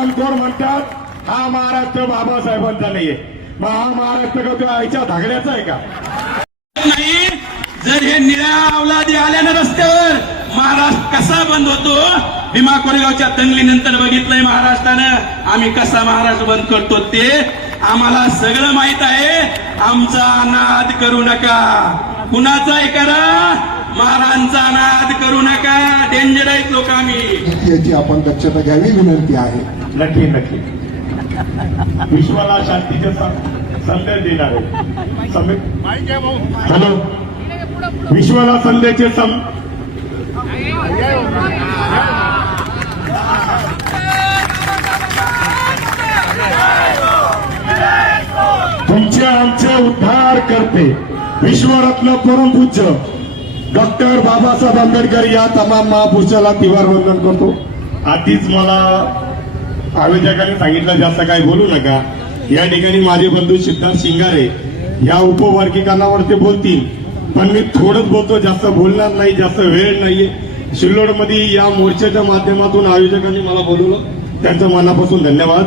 हरामखोर म्हणतात हा महाराष्ट्र बाबासाहेबांचा नाहीये, मग हा महाराष्ट्र का तुझ्या आईच्या धागड्याचा आहे का? नाही. जर हे निळ्या अवलादी आल्या ना रस्त्यावर, महाराष्ट्र कसा बंद होतो? भीमा कोरेगावच्या दंगलीनंतर बघितलंय महाराष्ट्रानं आम्ही कसा महाराष्ट्र बंद करतो ते आम्हाला सगळं माहित आहे. आमचा नाद करू नका. कुणाचाही करा, महाराजांचा नाद करू नका. डेंजर आहेत लोक आम्ही. याची आपण दक्षता घ्यावी विनंती आहे. नक्की नक्की. विश्वाला शांतीचे संदेश देणारे हॅलो, विश्वाला संदेशचे तुमचे आमचे उद्धार करते विश्वरत्न परमपूज्य डॉक्टर बाबासाहेब आंबेडकर या तमाम महापुरुषाला तिवार वंदन करतो. आधीच मला आयोजकांनी सांगितलं जास्त काही बोलू नका. या ठिकाणी माझे बंधू सिद्धार्थ शिंगारे या उपवर्गीकरणावर ते बोलतील, पण मी थोडंच बोलतो, जास्त बोलणार नाही, जास्त वेळ नाहीये. सिल्लोडमध्ये या मोर्चाच्या माध्यमातून आयोजकांनी मला बोलवलं, त्यांचं मनापासून धन्यवाद.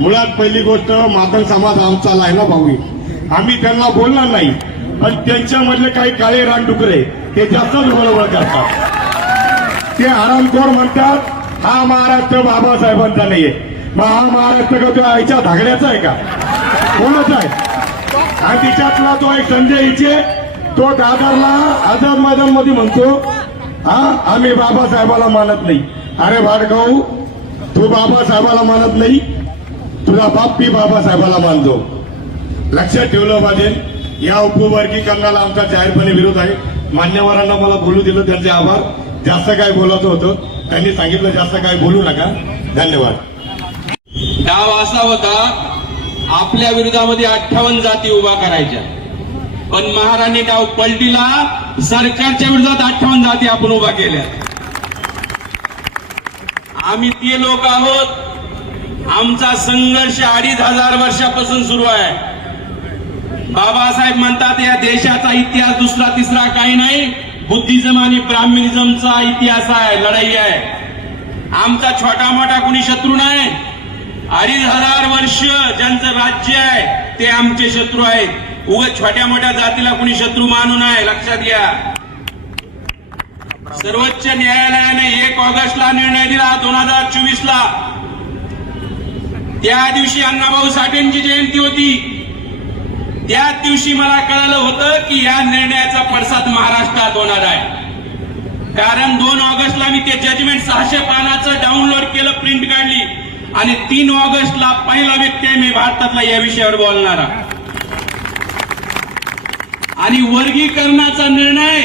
मुळात पहिली गोष्ट, मातंग समाज आमचा लायला भाऊ आहे. आम्ही त्यांना बोलणार नाही, पण त्यांच्यामधले काही काळे रानडुकरे ते जास्तच बरोबर करतात. ते हरामखोर म्हणतात हा महाराष्ट्र बाबासाहेबांचा नाहीये, मग हा महाराष्ट्र का तुझ्या आईच्या धागड्याचा आहे का? कोणाचा आहे? आणि तिच्यातला तो एक संजय इचे, तो दादरला आझाद मैदानमध्ये म्हणतो हा आम्ही बाबासाहेबाला मानत नाही. अरे भाडगाव, तू बाबासाहेबाला मानत नाही, तुझा बाप बी बाबासाहेबाला मानतो. लक्षात ठेवलं पाहिजे. या उपवर्गीकरणाला आमचा जाहीरपणे विरोध आहे. मान्यवरांना मला बोलू दिलं, त्यांचे आभार. जास्त काय बोलायचं होतं त्यांनी सांगितलं, जास्त काय बोलू नका. धन्यवाद. डाव असा होता, आपल्या विरोधामध्ये 58 जाती उभा करायच्या, पण महाराणी डाव पलटीला. सरकारच्या विरोधात 58 जाती आपण उभा केल्या. आम्ही ते लोक आहोत. आमचा संघर्ष 2500 वर्षापासून सुरू आहे. बाबासाहेब म्हणतात या देशाचा इतिहास दुसरा तिसरा काही नाही, बुद्धिझम आणि ब्राह्मणिझमचा इतिहास आहे, लढाई आहे. आमचा छोटा मोठा कोणी शत्रू नाही. 2500 वर्ष ज्यांचं राज्य आहे ते आमचे शत्रू आहेत. उगाच छोट्या मोठ्या जातीला कोणी शत्रू मानू नये, लक्षात घ्या. सर्वोच्च न्यायालयाने 1 ऑगस्टला निर्णय दिला 2024ला. त्या दिवशी अण्णाभाऊ साठेंची जयंती होती. त्याच दिवशी मला कळालं होतं की या निर्णयाचा पडसाद महाराष्ट्रात होणार आहे. कारण 2 ऑगस्टला मी ते जजमेंट 600 पानाचं डाउनलोड केलं, प्रिंट काढली, आणि 3 ऑगस्टला पहिला व्यक्ती आहे मी भारतातला या विषयावर बोलणारा. आणि वर्गीकरणाचा निर्णय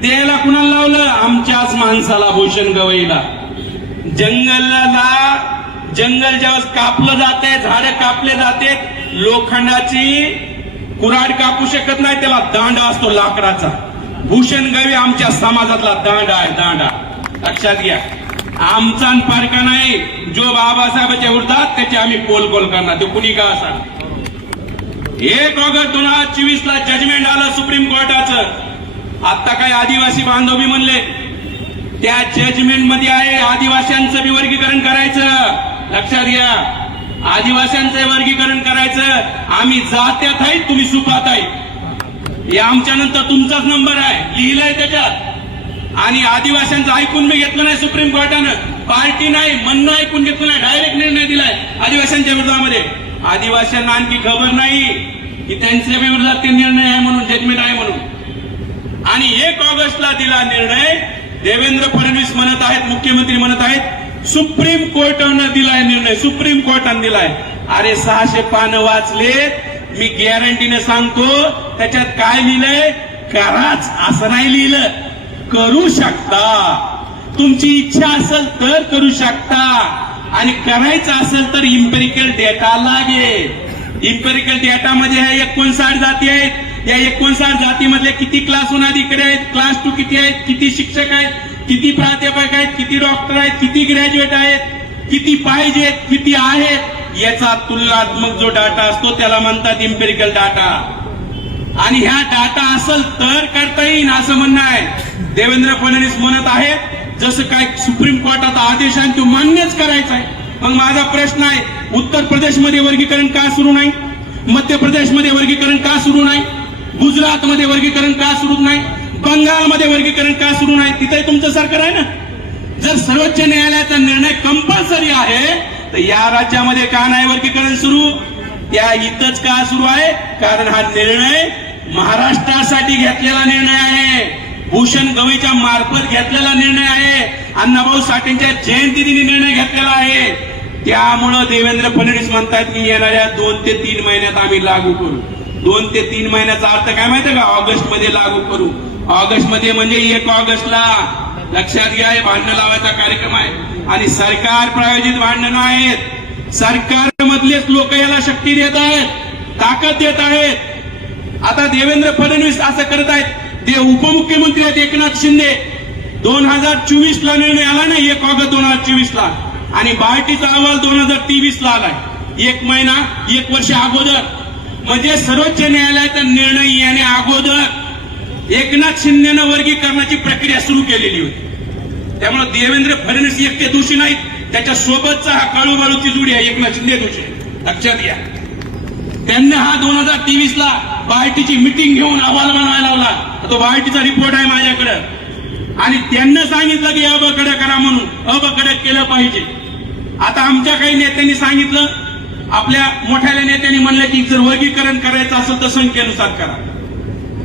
द्यायला कुणाला लावलं? आमच्याच माणसाला, भूषण गवईला. जंगल जेव्हा कापलं जाते, झाडं कापले जाते, लोखंडाची कुऱ्हाड कापू शकत नाही, त्याला दांडा असतो लाकडाचा. भूषण गवई आमच्या समाजातला दांडा आहे, दांडा. लक्षात घ्या. आमचा फारका नाही. जो बाबासाहेबांच्या विरोधात त्याचे आम्ही पोल करणार, ते कुणी का असा. 1 ऑगस्ट 2024ला जजमेंट आलं सुप्रीम कोर्टाचं. आता काय आदिवासी बांधव बी म्हणले, त्या जजमेंट मध्ये आहे आदिवासींचं बी वर्गीकरण करायचं. लक्षात घ्या, आदिवासींचं वर्गीकरण करायचं. आम्ही जात्यात आहेत, तुम्ही सुपात आहे. हे आमच्या नंतर तुमचाच नंबर आहे, लिहिलंय त्याच्यात. आणि आदिवासींचं ऐकून मी घेतलं नाही सुप्रीम कोर्टानं. पार्टी नाही, म्हणणं ऐकून घेतलं नाही, डायरेक्ट निर्णय दिलाय आदिवासींच्या विरोधामध्ये. आदिवासींना आणखी खबर नाही की त्यांच्या विरोधात ते निर्णय आहे म्हणून, जजमेंट आहे म्हणून. आणि 1 ऑगस्टला दिला निर्णय. देवेंद्र फडणवीस म्हणत आहेत, मुख्यमंत्री म्हणत आहेत सुप्रीम कोर्टानं दिलाय निर्णय, सुप्रीम कोर्टानं दिलाय. अरे 600 पानं वाचलेत, मी गॅरंटीने सांगतो त्याच्यात काय लिहिलंय? कराच असं नाही लिहिलं, करू शकता. तुमची इच्छा असेल तर करू शकता, आणि करायचं असेल तर इम्पेरिकल डेटा लागेल. इम्पेरिकल डेटा मध्ये 59 जाती आहेत. या 59 जातीमधले किती क्लास 1 अधिकारी आहेत, क्लास 2 किती आहेत, किती शिक्षक आहेत, किती प्राध्यापक आहेत, किती डॉक्टर आहेत, किती ग्रॅज्युएट आहेत, किती पाहिजेत, किती आहेत, याचा तुलनात्मक जो डाटा असतो त्याला म्हणतात इम्पेरिकल डाटा. आणि ह्या डाटा असेल तर करता येईल असं म्हणणं आहे. देवेंद्र फडणवीस म्हणत आहेत जसं काय सुप्रीम कोर्टाचा आदेश आहे तो मान्यच करायचा आहे. मग माझा प्रश्न आहे, उत्तर प्रदेशमध्ये वर्गीकरण का सुरू नाही? मध्य प्रदेशमध्ये वर्गीकरण का सुरू नाही? गुजरातमध्ये वर्गीकरण का सुरू नाही? बंगालमध्ये वर्गीकरण का सुरू नाही? तिथे तुमचं सरकार आहे ना. जर सर्वोच्च न्यायालयाचा निर्णय कंपल्सरी आहे तर या राज्यामध्ये का नाही वर्गीकरण सुरू? त्या इथंच का सुरू आहे? कारण हा निर्णय महाराष्ट्रासाठी घेतलेला निर्णय आहे, भूषण गवईच्या मार्फत घेतलेला निर्णय आहे, अण्णाभाऊ साठेंच्या जयंतीदिनी निर्णय घेतलेला आहे. त्यामुळं देवेंद्र फडणवीस म्हणतात की येणाऱ्या 2 ते 3 महिन्यात आम्ही लागू करू. 2 ते 3 महिन्याचा अर्थ काय माहितीये का? ऑगस्ट मध्ये लागू करू. ऑगस्ट मध्ये म्हणजे 1 ऑगस्टला. लक्षात घ्या, हे भांडण लावायचा कार्यक्रम आहे आणि सरकार प्रायोजित भांडणं आहेत. सरकार मधलेच लोक याला शक्ती देत आहेत, ताकद देत आहेत. आता देवेंद्र फडणवीस असं करत आहेत. ते उपमुख्यमंत्री आहेत एकनाथ शिंदे. 2024 ला निर्णय आला ना, 1 ऑगस्ट 2024 ला, आणि बार्टीचा अहवाल 2023 ला आलाय. 1 महिना 1 वर्ष अगोदर, म्हणजे सर्वोच्च न्यायालयाचा निर्णय येण्या अगोदर एकनाथ शिंदेनं वर्गीकरणाची प्रक्रिया सुरू केलेली होती. त्यामुळे देवेंद्र फडणवीस एकटे दोषी नाहीत, त्याच्या सोबतचा हा काळूबाळूची जोडी आहे, एकनाथ शिंदे दोषी. लक्षात घ्या, त्यांनी हा 2023 ला बार्टीची मिटिंग घेऊन अहवाल बनवायला लावला. तो बार्टीचा रिपोर्ट आहे माझ्याकडे, आणि त्यांना सांगितलं की कडक करा म्हणून. कडक केलं पाहिजे. आता आमच्या काही नेत्यांनी सांगितलं, आपल्या मोठ्या नेत्यांनी म्हणलं की जर वर्गीकरण करायचं असेल तर संख्येनुसार करा.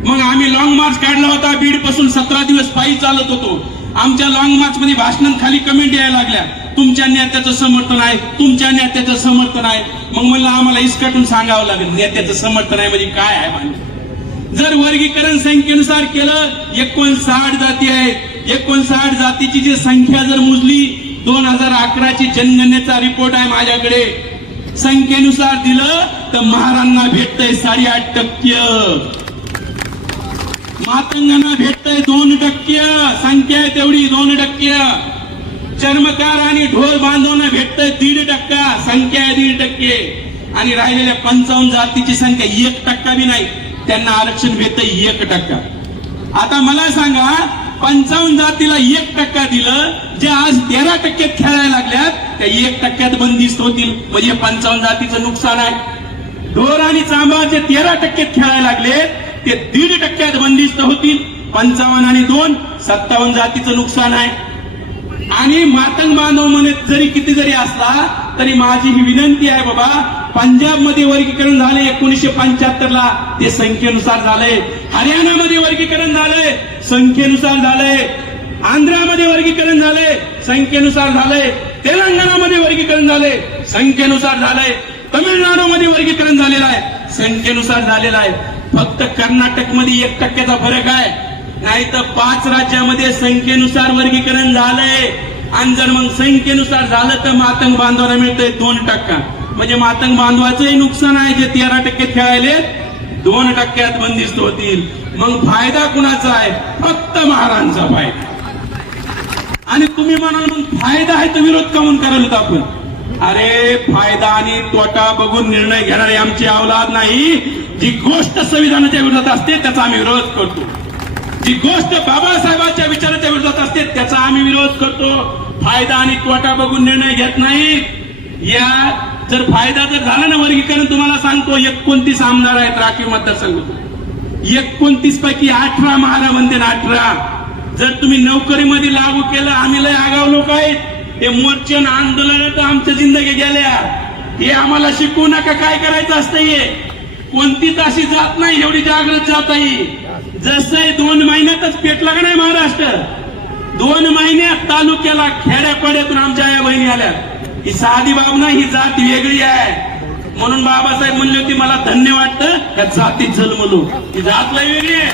मग आम्ही लॉंग मार्च काढला होता, बीड पासून 17 दिवस पायी चालत होतो. आमच्या लॉंग मार्च मध्ये भाषणात खाली कमेंट यायला लागल्या, तुमच्या नेत्याचं समर्थन आहे, तुमच्या नेत्याचं समर्थन आहे. मग म्हणलं आम्हाला इसकाटून सांगावं लागेल नेत्याचं समर्थन आहे म्हणजे काय आहे. जर वर्गीकरण संख्येनुसार केलं, 59 जाती आहेत. 59 जातीची जी संख्या जर मोजली, 2011ची जनगणनेचा रिपोर्ट आहे माझ्याकडे, संख्येनुसार दिलं तर महारांना भेटतंय 8.5%, मातंगांना भेटतंय 2%. संख्या आहे तेवढी 2%. चर्मकार आणि ढोल बांधवांना भेटतंय 1.5%, संख्या आहे 1.5%. आणि राहिलेल्या 55 जातीची संख्या 1% बी नाही, त्यांना आरक्षण भेटतंय 1%. आता मला सांगा, 55 जातीला 1% दिलं, जे आज 13% खेळायला लागल्यात त्या 1% बंदिस्त होतील, म्हणजे 55 जातीचं नुकसान आहे. ढोर आणि चांबा जे 13% खेळायला लागले ते 1.5% बंदिस्त होतील. 55 आणि 2 57 जातीचं नुकसान आहे. आणि मातंग बांधव म्हणत जरी किती जरी असला तरी माझी ही विनंती आहे बाबा, पंजाबमध्ये वर्गीकरण झाले 1975 ला, ते संख्येनुसार झालंय. हरियाणामध्ये वर्गीकरण झालंय, संख्येनुसार झालंय. आंध्रामध्ये वर्गीकरण झालंय, संख्येनुसार झालंय. तेलंगणामध्ये वर्गीकरण झालंय, संख्येनुसार झालंय. तमिळनाडूमध्ये वर्गीकरण झालेलं आहे, संख्येनुसार झालेलं आहे. फक्त कर्नाटकमध्ये 1%चा फरक आहे, नाही तर 5 राज्यामध्ये संख्येनुसार वर्गीकरण झालंय. आणि जर मग संख्येनुसार झालं तर मातंग बांधवाला मिळतंय 2%. म्हणजे मातंग बांधवाचंही नुकसान आहे, जे 13% खेळायले 2% बंदिस्त होतील. मग फायदा कुणाचा आहे? फक्त महाराजांचा फायदा. आणि तुम्ही म्हणाल मग फायदा आहे तर विरोध कामून करायला आपण? अरे, फायदा आणि तोटा बघून निर्णय घेणारे आमची अवलाद नाही. जी गोष्ट संविधानाच्या विरोधात असते त्याचा आम्ही विरोध करतो, जी गोष्ट बाबासाहेबांच्या विचाराच्या विरोधात असते त्याचा आम्ही विरोध करतो. फायदा आणि तोटा बघून निर्णय घेत नाही. या जर फायदा जर झाला ना वर्गीकरण, तुम्हाला सांगतो 29 आमदार आहेत राखीव मतदारसंघातून, 29 पैकी 18 महारा म्हणते ना 18. जर तुम्ही नोकरीमध्ये लागू केलं, आम्ही लय आगाव लोक आहेत. ते मोर्चन आंदोलन तर आमच्या जिंदगी गेल्या. हे आम्हाला शिकवू नका काय करायचं असतं. हे कोणतीच अशी जात नाही एवढी जागृत जात आहे. जसं 2 महिन्यातच पेटला का नाही महाराष्ट्र, 2 महिन्यात तालुक्याला खेड्यापाड्यातून आमच्या आई बहिणी आल्या. ही साधी बाब नाही, ही जात वेगळी आहे. म्हणून बाबासाहेब म्हणले होते मला धन्य वाटतं या जातीत जन्मलो. ही जात लय वेगळी आहे.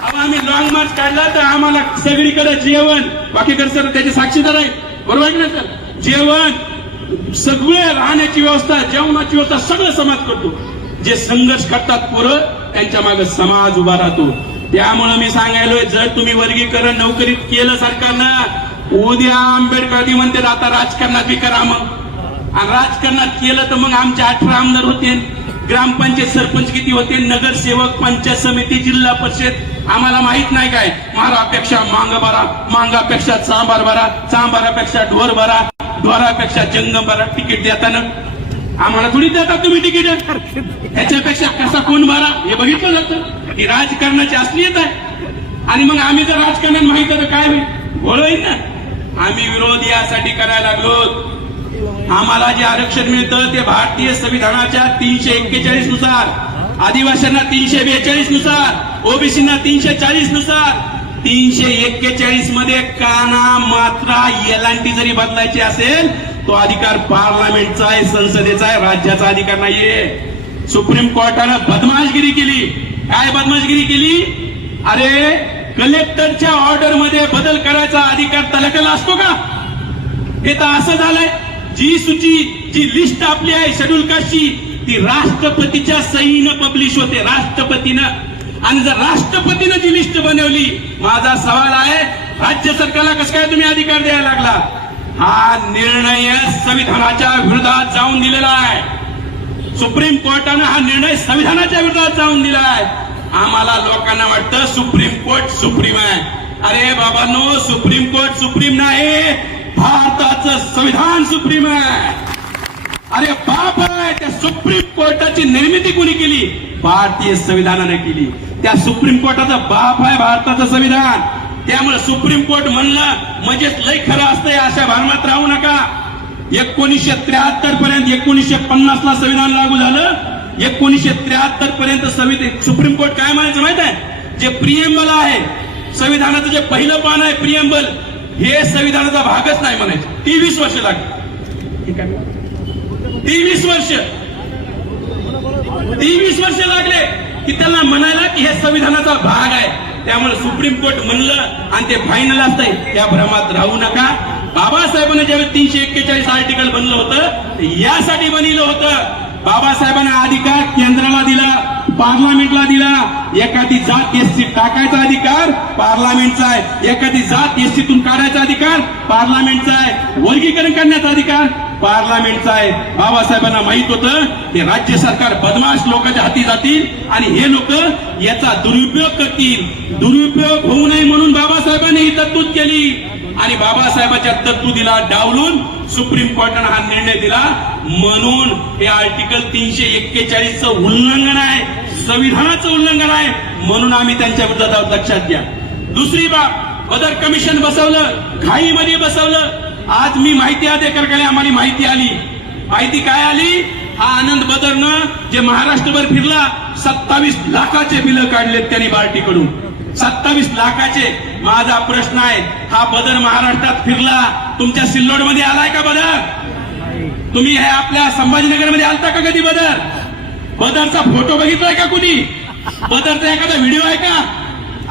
अब आम्ही लॉंग मार्च काढला तर आम्हाला सगळीकडे जेवण, बाकीकडे सर त्याचे साक्षीदार आहे, बरोबर आहे ना सर? जेवण, सगळे राहण्याची व्यवस्था, जेवणाची व्यवस्था सगळं समाज करतो. जे संघर्ष करतात पोरं त्यांच्या मागे समाज उभा राहतो. त्यामुळे मी सांगायलोय, जर तुम्ही वर्गीकरण नोकरीत केलं सरकारनं, उद्या आंबेडकर म्हणते आता राजकारणात बी करा. मग आणि राजकारणात केलं तर मग आमचे 18 आमदार होते, ग्रामपंचायत सरपंच किती होते, नगरसेवक, पंचायत समिती, जिल्हा परिषद आम्हाला माहित नाही काय. मारापेक्षा मांग भरा, मांगापेक्षा चांबार भरा, चांबारापेक्षा ढोर भरा. द्वारापेक्षा जंगम बरा तिकीट देताना आम्हाला थोडी देतात तुम्ही तिकीट त्याच्यापेक्षा कसा कोण बरा हे बघितलं जातं ही राजकारणाची असलीयत आहे आणि मग आम्ही जर राजकारणात माहित तर काय होईल घोळ होईल ना आम्ही विरोध यासाठी करायला लागलो आम्हाला जे आरक्षण मिळतं ते भारतीय संविधानाच्या 341 नुसार आदिवासींना 342 नुसार ओबीसींना 340 नुसार 341 मध्ये काना मात्रा एलांटी जरी बदलायची असेल तो अधिकार पार्लमेंटचा आहे संसदेचा आहे राज्याचा अधिकार नाहीये सुप्रीम कोर्टानं बदमाशगिरी केली काय बदमाशगिरी केली अरे कलेक्टरच्या ऑर्डर मध्ये बदल करायचा अधिकार तलाट्याला असतो का हे तर असं झालंय जी सूची जी लिस्ट आपली आहे शेड्यूल कास्टची ती राष्ट्रपतीच्या सहीनं पब्लिश होते राष्ट्रपतीनं आणि जर राष्ट्रपतीनं जी लिस्ट बनवली माझा सवाल आहे राज्य सरकारला कसं काय तुम्ही अधिकार द्यायला लागला हा निर्णय संविधानाच्या विरोधात जाऊन दिलेला आहे सुप्रीम कोर्टानं हा निर्णय संविधानाच्या विरोधात जाऊन दिला आहे आम्हाला लोकांना वाटतं सुप्रीम कोर्ट सुप्रीम आहे अरे बाबांनो सुप्रीम कोर्ट सुप्रीम नाही भारताचं संविधान सुप्रीम आहे अरे बाप आहे त्या सुप्रीम कोर्टाची निर्मिती कोणी केली भारतीय संविधानाने केली त्या सुप्रीम कोर्टाचा बाप आहे भारताचं संविधान त्यामुळे सुप्रीम कोर्ट म्हणलं म्हणजे लय खरं असतंय अशा भरमात राहू नका 1973 पर्यंत 1950 ला संविधान लागू झालं 1973 पर्यंत सुप्रीम कोर्ट काय म्हणायचं माहित आहे जे प्रिएम्बल आहे संविधानाचं जे पहिलं पान आहे प्रिएम्बल हे संविधानाचा भागच नाही म्हणायचं 23 वर्ष लागली 23 वर्ष लागले की त्यांना म्हणायला की हे संविधानाचा भाग आहे त्यामुळे सुप्रीम कोर्ट म्हणलं आणि ते फायनल असतंय त्या भ्रमात राहू नका बाबासाहेबांना ज्यावेळी 341 आर्टिकल बनलं होतं यासाठी बनलं होतं बाबासाहेबांना अधिकार केंद्राला दिला पार्लमेंटला दिला एखादी जात एससी टाकायचा अधिकार पार्लमेंटचा आहे एखादी जात एससीतून काढायचा अधिकार पार्लमेंटचा आहे वर्गीकरण करण्याचा अधिकार पार्लमेंटचा आहे बाबासाहेबांना माहित होतं की राज्य सरकार बदमाश लोकांच्या हाती जातील आणि हे लोक याचा दुरुपयोग करतील दुरुपयोग होऊ नये म्हणून बाबासाहेबांनी ही तरतूद केली आणि बाबासाहेबांच्या तरतुदीला डावलून सुप्रीम कोर्टानं हा निर्णय दिला म्हणून हे आर्टिकल 341 उल्लंघन आहे संविधानाचं उल्लंघन आहे म्हणून आम्ही त्यांच्या विरोधात लक्षात घ्या दुसरी बाब बदर कमिशन बसवलं घाईमध्ये बसवलं आज मी माहिती अधिकाऱ्याकडे आम्हाला माहिती आली माहिती काय आली हा आनंद बदरनं जे महाराष्ट्रभर फिरला 27 लाखाचे बिलं काढलेत त्यांनी बार्टीकडून 27 लाखाचे माझा प्रश्न आहे हा बदर महाराष्ट्रात फिरला तुमच्या सिल्लोडमध्ये आलाय का बदर तुम्ही हे आपल्या संभाजीनगरमध्ये आलता का कधी बदरचा फोटो बघितलाय का कुणी बदरचा एखादा व्हिडिओ आहे का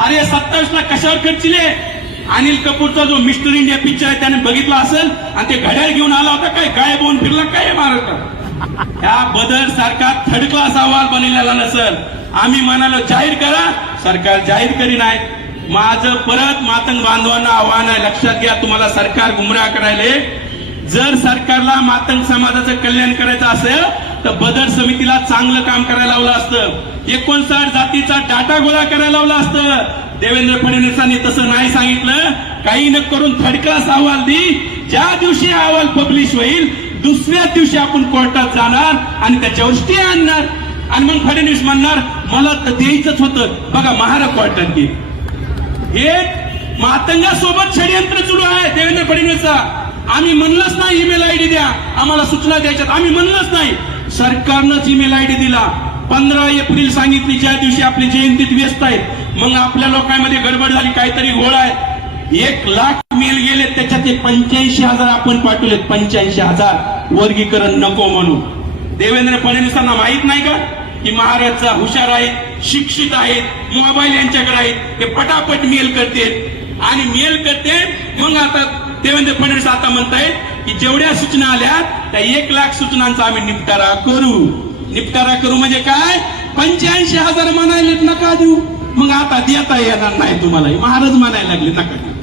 अरे 27 लाख कशावर खर्चिले अनिल कपूरचा जो मिस्टर इंडिया पिक्चर आहे त्याने बघितला असेल आणि ते घड्याळ घेऊन आला होता काय गायब होऊन फिरला काय महाराष्ट्रात या बदर सारखा थर्ड क्लास अहवाल बनलेला नसेल आम्ही म्हणालो जाहीर करा सरकार जाहीर करी नाही माझं परत मातंग बांधवांना आव्हान आहे लक्षात घ्या तुम्हाला सरकार गुमराह करायले जर सरकारला मातंग समाजाचं कल्याण करायचं असेल तर बदर समितीला चांगलं काम करायला लावलं असतं 59 जातीचा डाटा गोळा करायला लावला असतं देवेंद्र फडणवीसांनी तसं नाही सांगितलं काही न करून थर्ड क्लास अहवाल दी ज्या दिवशी अहवाल पब्लिश होईल दुसऱ्या दिवशी आपण कोर्टात जाणार आणि त्याच्यावर स्टे आणणार आणि मग फडणवीस म्हणणार मला तर द्यायचंच होतं बघा महाराष्ट्र कोर्टात घे हे मातंगासोबत षडयंत्र सुरू आहे देवेंद्र फडणवीसचा आम्ही म्हणलंच नाही ईमेल आयडी द्या आम्हाला सूचना द्यायच्यात आम्ही म्हणलंच नाही सरकारनंच ईमेल आयडी दिला 15 एप्रिल सांगितली ज्या दिवशी आपली जयंतीत व्यस्त आहेत मग आपल्या लोकांमध्ये गडबड झाली काहीतरी घोळ आहे 1 लाख मेल गेले त्याच्यातले 85,000 आपण पाठवलेत 85,000 वर्गीकरण नको म्हणून देवेंद्र फडणवीसांना माहित नाही का की महाराजचा हुशार आहेत शिक्षित आहेत मोबाईल यांच्याकडे आहेत हे पटापट मेल करते आणि मेल करते मग आता देवेंद्र फडणवीस आता म्हणतायत की जेवढ्या सूचना आल्या त्या 1 लाख सूचनांचा आम्ही निपटारा करू म्हणजे काय 85,000 म्हणायला नका देऊ मग आता देता येणार नाही तुम्हाला महाराज म्हणायला लागले नका देऊ